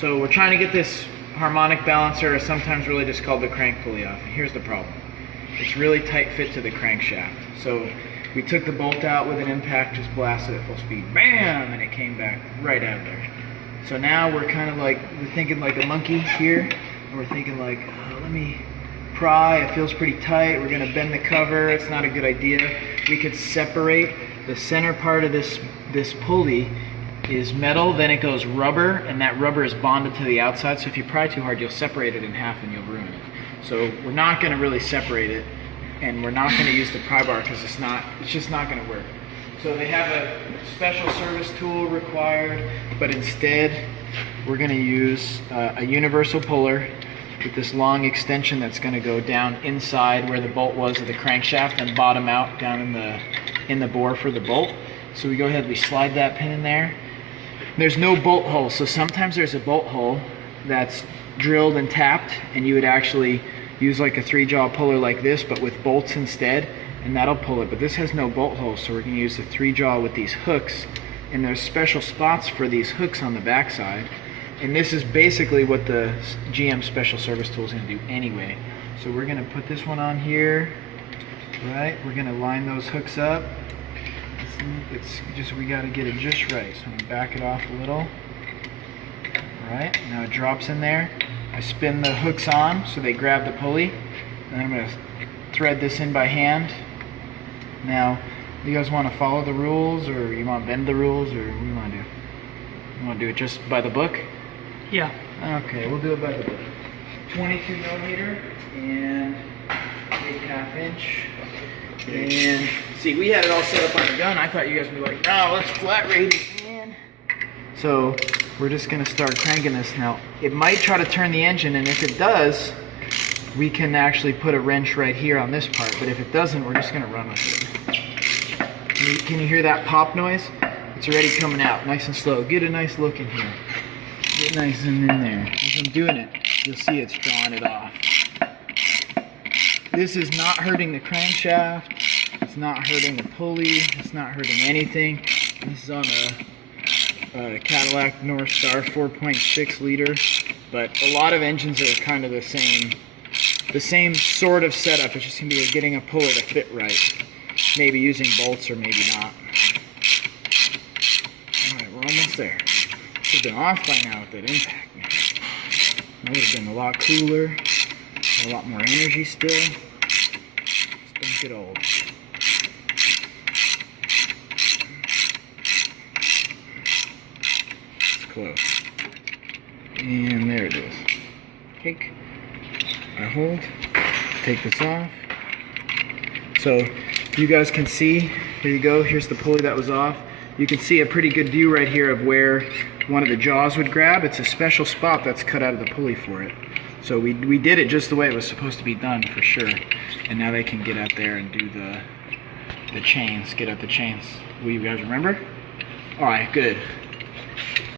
So we're trying to get this harmonic balancer, sometimes really just called the crank pulley, off. And here's the problem. It's really tight fit to the crankshaft. So we took the bolt out with an impact, just blasted at full speed. Bam! And it came back right out of there. So now we're kind of like, we're thinking like a monkey here. And we're thinking like, let me pry. It feels pretty tight. We're going to bend the cover. It's not a good idea. We could separate the center part of this pulley is metal, then it goes rubber, and that rubber is bonded to the outside, so if you pry too hard you'll separate it in half and you'll ruin it. So we're not going to really separate it, and we're not going to use the pry bar because it's just not going to work. So they have a special service tool required, but instead we're going to use a universal puller with this long extension that's going to go down inside where the bolt was of the crankshaft and bottom out down in the bore for the bolt. So we go ahead, we slide that pin in there. There's no bolt hole, so sometimes there's a bolt hole that's drilled and tapped, and you would actually use like a 3-jaw puller like this, but with bolts instead, and that'll pull it. But this has no bolt hole, so we're going to use the 3-jaw with these hooks, and there's special spots for these hooks on the backside. And this is basically what the GM Special Service tool is going to do anyway. So we're going to put this one on here, right? We're going to line those hooks up. It's just, we got to get it just right. So I'm going to back it off a little. Alright, now it drops in there. I spin the hooks on so they grab the pulley. And then I'm going to thread this in by hand. Now, do you guys want to follow the rules, or you want to bend the rules, or what do you want to do? You want to do it just by the book? Yeah. Okay, we'll do it by the book. 22 millimeter and 8.5 inch. And see, we had it all set up on the gun. I thought you guys would be like, no, let's flat rate it, man. So we're just going to start cranking this now. It might try to turn the engine, and if it does, we can actually put a wrench right here on this part. But if it doesn't, we're just going to run with it. Can you hear that pop noise? It's already coming out, nice and slow. Get a nice look in here. Get nice and in there. As I'm doing it, you'll see it's drawing it off. This is not hurting the crankshaft. It's not hurting the pulley. It's not hurting anything. This is on a Cadillac Northstar 4.6 liter. But a lot of engines are kind of the same sort of setup. It's just going to be getting a puller to fit right. Maybe using bolts or maybe not. Alright, we're almost there. Should have been off by now with that impact, man. That would have been a lot cooler. A lot more energy still. Just don't get old. It's close. And there it is. Take. I hold. Take this off. So you guys can see, here you go, here's the pulley that was off. You can see a pretty good view right here of where one of the jaws would grab. It's a special spot that's cut out of the pulley for it. So we did it just the way it was supposed to be done, for sure. And now they can get out there and do the chains, get out the chains. Will you guys remember? Alright, good.